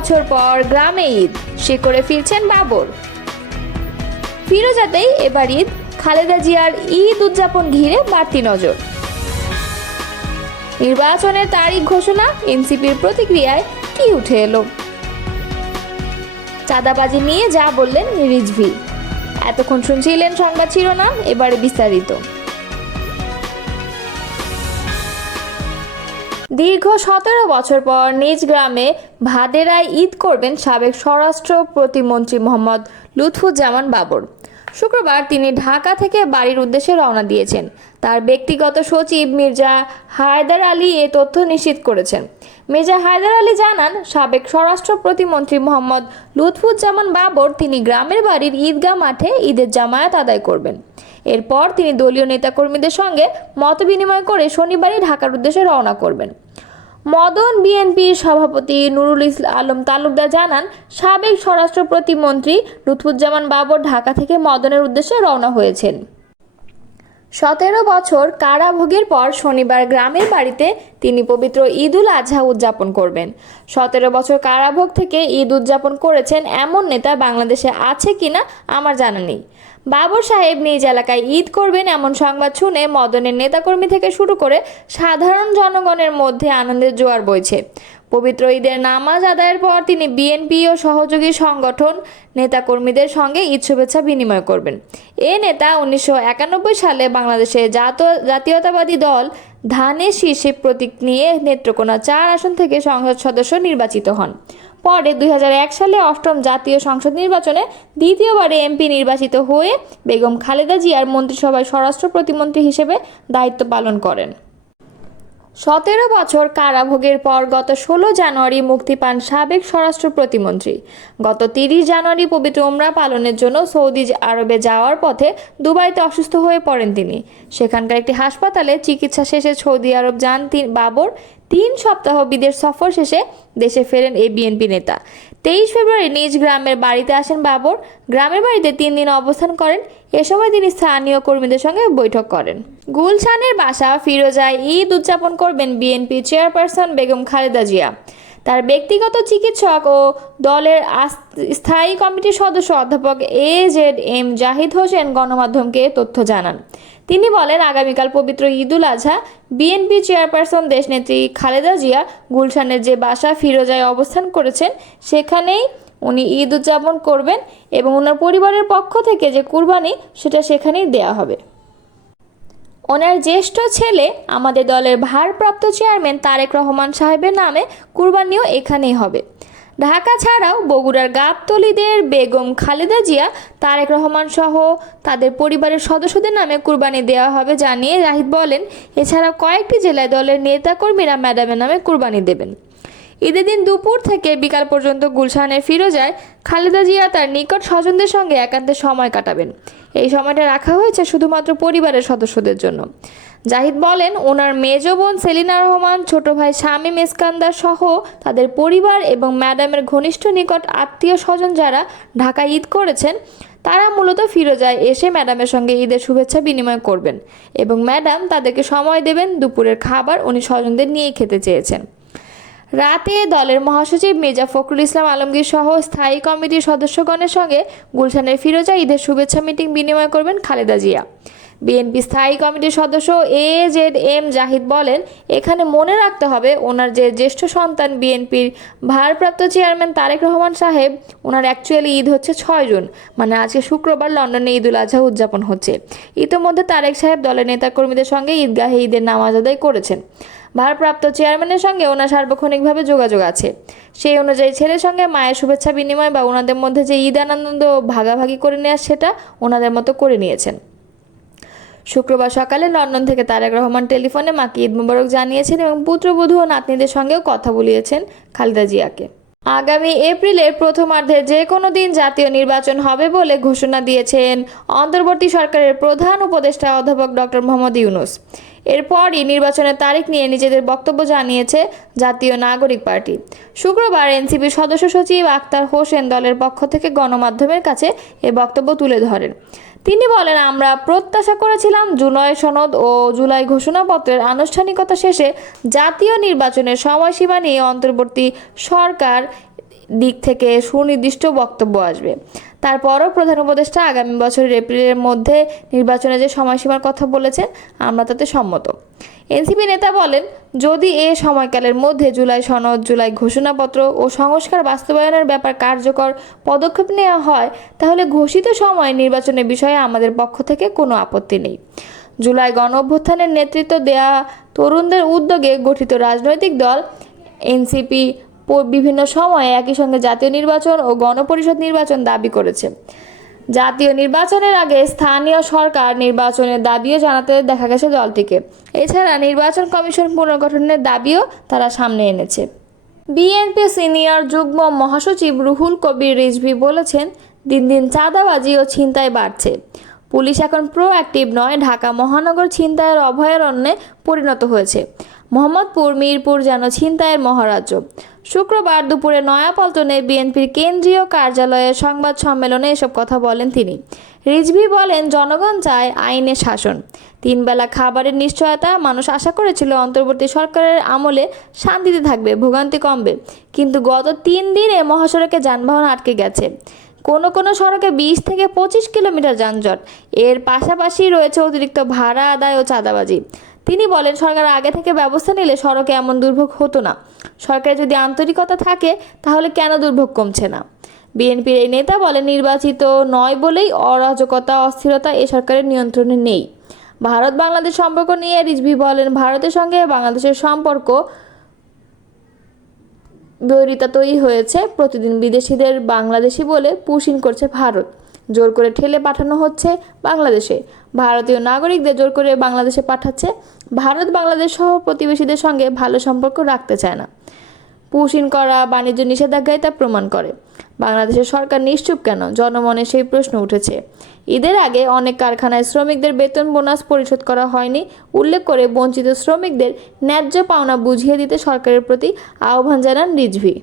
বছর পর গ্রামে ঈদ, শিকড়ে ফিরছেন বাবর। ফিরোজাতেই এবার ঈদ, খালেদা জিয়ার ঈদ উদযাপন ঘিরে বাড়তি নজর। নির্বাচনের তারিখ ঘোষণা, এনসিপির প্রতিক্রিয়ায় কি উঠে এলো? চাঁদাবাজি নিয়ে যা বললেন রিজভী। এতক্ষণ শুনছিলেন সংবাদ শিরোনাম, এবারে বিস্তারিত। দীর্ঘ 17 বছর পর নিজ গ্রামে ভাদেরায় ঈদ করবেন সাবেক স্বরাষ্ট্র প্রতিমন্ত্রী মোহাম্মদ লুৎফুজ্জামান বাবর। শুক্রবার তিনি ঢাকা থেকে বাড়ির উদ্দেশ্যে রওনা দিয়েছেন। তার ব্যক্তিগত সচিব মির্জা হায়দার আলী এ তথ্য নিশ্চিত করেছেন। মির্জা হায়দার আলী জানান, সাবেক স্বরাষ্ট্র প্রতিমন্ত্রী মোহাম্মদ লুৎফুজ্জামান বাবর তিনি গ্রামের বাড়ির ঈদগাহ মাঠে ঈদের জামায়াত আদায় করবেন। এরপর তিনি দলীয় নেতাকর্মীদের সঙ্গে মতবিনিময় করে শনিবারই ঢাকার উদ্দেশ্যে রওনা করবেন। মদন বিএনপির সভাপতি নুরুল আলম তালুকদার জানান, সাবেক স্বরাষ্ট্র প্রতিমন্ত্রী লুৎফুজ্জামান বাবর ঢাকা থেকে মদনের উদ্দেশ্যে রওনা হয়েছেন। 17 বছর কারাভোগের পর শনিবার গ্রামের বাড়িতে তিনি পবিত্র ঈদ উল আজহা উদযাপন করবেন। 17 বছর কারাভোগ থেকে ঈদ উদযাপন করেছেন এমন নেতা বাংলাদেশে আছে কিনা আমার জানা নেই। বাবর সাহেব নিজ এলাকায় ঈদ করবেন এমন সংবাদ শুনে মদনের নেতাকর্মী থেকে শুরু করে সাধারণ জনগণের মধ্যে আনন্দের জোয়ার বইছে। পবিত্র ঈদের নামাজ আদায়ের পর তিনি বিএনপি ও সহযোগী সংগঠন নেতাকর্মীদের সঙ্গে ঈদ শুভেচ্ছা বিনিময় করবেন। এ নেতা 1991 সালে বাংলাদেশের জাতীয়তাবাদী দল ধানের শীর্ষে প্রতীক নিয়ে নেত্রকোনা 4 আসন থেকে সংসদ সদস্য নির্বাচিত হন। পরে 2001 সালে 8ম জাতীয় সংসদ নির্বাচনে দ্বিতীয়বারে এমপি নির্বাচিত হয়ে বেগম খালেদা জিয়ার মন্ত্রিসভায় স্বরাষ্ট্র প্রতিমন্ত্রী হিসেবে দায়িত্ব পালন করেন। 17 বছর কারাভোগের পর গত 16 জানুয়ারি মুক্তি পান সাবেক স্বরাষ্ট্র প্রতিমন্ত্রী। গত 30 জানুয়ারি পবিত্র উমরা পালনের জন্য সৌদি আরবে যাওয়ার পথে দুবাইতে অসুস্থ হয়ে পড়েন তিনি। সেখানকার একটি হাসপাতালে চিকিৎসা শেষে সৌদি আরব যান বাবর। 3 সপ্তাহ বিদেশ সফর শেষে দেশে ফেরেন এই বিএনপি নেতা। 23 ফেব্রুয়ারি নিজ গ্রামের বাড়িতে আসেন বাবর। গ্রামের বাড়িতে 3 দিন অবস্থান করেন। এ সময় তিনি স্থানীয় কর্মীদের সঙ্গে বৈঠক করেন। গুলশানের বাসা ফিরোজায় ঈদ উদযাপন করবেন বিএনপি চেয়ারপারসন বেগম খালেদা জিয়া। তার ব্যক্তিগত চিকিৎসক ও দলের স্থায়ী কমিটির সদস্য অধ্যাপক AZM জাহিদ হোসেন গণমাধ্যমকে তথ্য জানান। তিনি বলেন, আগামীকাল পবিত্র ঈদ উল আজহা বিএনপি চেয়ারপারসন দেশনেত্রী খালেদা জিয়া গুলশানের যে বাসা ফিরোজায় অবস্থান করেছেন সেখানেই উনি ঈদ উদযাপন করবেন এবং ওনার পরিবারের পক্ষ থেকে যে কুরবানি সেটা সেখানেই দেয়া হবে। ওনার জ্যেষ্ঠ ছেলে আমাদের দলের ভারপ্রাপ্ত চেয়ারম্যান তারেক রহমান সাহেবের নামে কুরবানিও এখানেই হবে। ঢাকা ছাড়াও বগুড়ার গাবতলীদের বেগম খালেদা জিয়া, তারেক রহমান সহ তাদের পরিবারের সদস্যদের নামে কুরবানি দেওয়া হবে জানিয়ে জাহিদ বলেন, এছাড়াও কয়েকটি জেলায় দলের নেতাকর্মীরা ম্যাডামের নামে কুরবানি দেবেন। ঈদের দিন দুপুর থেকে বিকাল পর্যন্ত গুলশানের ফিরোজায় খালেদা জিয়া তার নিকট স্বজনদের সঙ্গে একান্তে সময় কাটাবেন। এই সময়টা রাখা হয়েছে শুধুমাত্র পরিবারের সদস্যদের জন্য। জাহিদ বলেন, ওনার মেজ বোন সেলিনা রহমান, ছোট ভাই শামীম ইস্কান্দার সহ তাদের পরিবার এবং ম্যাডামের ঘনিষ্ঠ নিকট আত্মীয় স্বজন যারা ঢাকা ঈদ করেছেন তারা মূলত ফিরোজায় এসে ম্যাডামের সঙ্গে ঈদের শুভেচ্ছা বিনিময় করবেন এবং ম্যাডাম তাদেরকে সময় দেবেন। দুপুরের খাবার উনি স্বজনদের নিয়েই খেতে চেয়েছেন। রাতে দলের মহাসচিব মির্জা ফখরুল ইসলাম আলমগীর সহ স্থায়ী কমিটির সদস্যগণের সঙ্গে গুলশানের ফিরোজা ঈদের শুভেচ্ছা মিটিং বিনিময় করবেন খালেদা জিয়া। বিএনপি স্থায়ী কমিটির সদস্য AZM জাহিদ বলেন, এখানে মনে রাখতে হবে ওনার যে জ্যেষ্ঠ সন্তান বিএনপির ভারপ্রাপ্ত চেয়ারম্যান তারেক রহমান সাহেব, ওনার অ্যাকচুয়ালি ঈদ হচ্ছে 6 জুন, মানে আজকে শুক্রবার লন্ডনে ঈদ উল আজহা উদযাপন হচ্ছে। ইতোমধ্যে তারেক সাহেব দলের নেতাকর্মীদের সঙ্গে ঈদগাহে ঈদের নামাজ আদায় করেছেন। ভারপ্রাপ্ত চেয়ারম্যানের সঙ্গে ওনার সার্বক্ষণিকভাবে যোগাযোগ আছে। সেই অনুযায়ী ছেলের সঙ্গে মায়ের শুভেচ্ছা বিনিময় বা ওনাদের মধ্যে যে ঈদ আনন্দ ভাগাভাগি করে নেওয়া সেটা ওনাদের মতো করে নিয়েছেন। শুক্রবার সকালে লন্ডন থেকে তারেক রহমান টেলিফোনে মাকে ঈদ মোবারক জানিয়েছেন এবং পুত্রবধূ ও নাতনিদের সঙ্গেও কথা বলিয়েছেন খালেদা জিয়াকে। আগামী এপ্রিলের প্রথমার্ধে যে কোনো দিন জাতীয় নির্বাচন হবে বলে ঘোষণা দিয়েছেন অন্তর্বর্তী সরকারের প্রধান উপদেষ্টা অধ্যাপক ডক্টর মোহাম্মদ ইউনূস। এরপরই নির্বাচনের তারিখ নিয়ে নিজেদের বক্তব্য জানিয়েছে জাতীয় নাগরিক পার্টি। শুক্রবার এনসিপির সদস্য সচিব আক্তার হোসেন দলের পক্ষ থেকে গণমাধ্যমের কাছে এ বক্তব্য তুলে ধরেন। তিনি বলেন, আমরা প্রত্যাশা করেছিলাম জুলাই সনদ ও জুলাই ঘোষণাপত্রের আনুষ্ঠানিকতা শেষে জাতীয় নির্বাচনের সময়সীমা নিয়ে অন্তর্বর্তী সরকার দিক থেকে সুনির্দিষ্ট বক্তব্য আসবে। তারপরও প্রধান উপদেষ্টা আগামী বছরের এপ্রিলের মধ্যে নির্বাচনে যে সময়সীমার কথা বলেছেন, আমরা তাতে সম্মত। এনসিপি নেতা বলেন, যদি এ সময়কালের মধ্যে জুলাই সনদ, জুলাই ঘোষণাপত্র ও সংস্কার বাস্তবায়নের ব্যাপার কার্যকর পদক্ষেপ নেওয়া হয়, তাহলে ঘোষিত সময়ে নির্বাচনের বিষয়ে আমাদের পক্ষ থেকে কোনো আপত্তি নেই। জুলাই গণ অভ্যুত্থানের নেতৃত্ব দেয়া তরুণদের উদ্যোগে গঠিত রাজনৈতিক দল এনসিপি বিভিন্ন সময়ে একই সঙ্গে জাতীয় নির্বাচন ও গণপরিষদ নির্বাচন দাবি করেছে। জাতীয় নির্বাচনের আগে স্থানীয় সরকার নির্বাচনের দাবিও জানাতে দেখা গেছে দলটিকে। এছাড়া নির্বাচন কমিশন পুনর্গঠনের দাবিও তারা সামনে এনেছে। বিএনপি সিনিয়র যুগ্ম মহাসচিব রুহুল কবির রিজভী বলেছেন, দিন দিন চাঁদাবাজি ও ছিনতাই বাড়ছে। পুলিশ এখন প্রোঅ্যাক্টিভ নয়, ঢাকা মহানগর ছিনতাইয়ের অভয়ারণ্যে পরিণত হয়েছে। মোহাম্মদপুর, মিরপুর যেন ছিনতাইয়ের মহারাজ্য। শুক্রবার দুপুরে নয়াপল্টনে বিএনপির কেন্দ্রীয় কার্যালয়ের সংবাদ সম্মেলনে এসব কথা বলেন তিনি। রিজভী বলেন, জনগণ চায় আইনের শাসন, 3 বেলা খাবারের নিশ্চয়তা। মানুষ আশা করেছিল অন্তর্বর্তী সরকারের আমলে শান্তিতে থাকবে, ভোগান্তি কমবে, কিন্তু গত 3 দিনে মহাসড়কে যানবাহন আটকে গেছে। কোনো সড়কে 20 থেকে 25 কিলোমিটার যানজট। এর পাশাপাশি রয়েছে অতিরিক্ত ভাড়া আদায় ও চাঁদাবাজি। তিনি বলেন, সরকার আগে থেকে ব্যবস্থা নিলে সড়কে এমন দুর্ভোগ হতো না। সরকারে যদি আন্তরিকতা থাকে, তাহলে কেন দুর্ভোগ কমছে না? বিএনপির এই নেতা বলেন, নির্বাচিত নয় বলেই অরাজকতা, অস্থিরতা এ সরকারের নিয়ন্ত্রণে নেই। ভারত বাংলাদেশ সম্পর্ক নিয়ে রিজভী বলেন, ভারতের সঙ্গে বাংলাদেশের সম্পর্ক বৈরিতা তৈরি হয়েছে। প্রতিদিন বিদেশিদের বাংলাদেশি বলে পুশিং করছে ভারত। জোর করে ঠেলে পাঠানো হচ্ছে বাংলাদেশে। ভারতীয় নাগরিকদের জোর করে বাংলাদেশে পাঠাচ্ছে। ভারত বাংলাদেশ সহ প্রতিবেশীদের সঙ্গে ভালো সম্পর্ক রাখতে চায় না। পুশিং করা বাণিজ্য নিষেধাজ্ঞায় তা প্রমাণ করে। বাংলাদেশের সরকার নিশ্চুপ কেন? জনমনে সেই প্রশ্ন উঠেছে। ঈদের আগে অনেক কারখানায় শ্রমিকদের বেতন বোনাস পরিশোধ করা হয়নি উল্লেখ করে বঞ্চিত শ্রমিকদের ন্যায্য পাওনা বুঝিয়ে দিতে সরকারের প্রতি আহ্বান জানান রিজভী।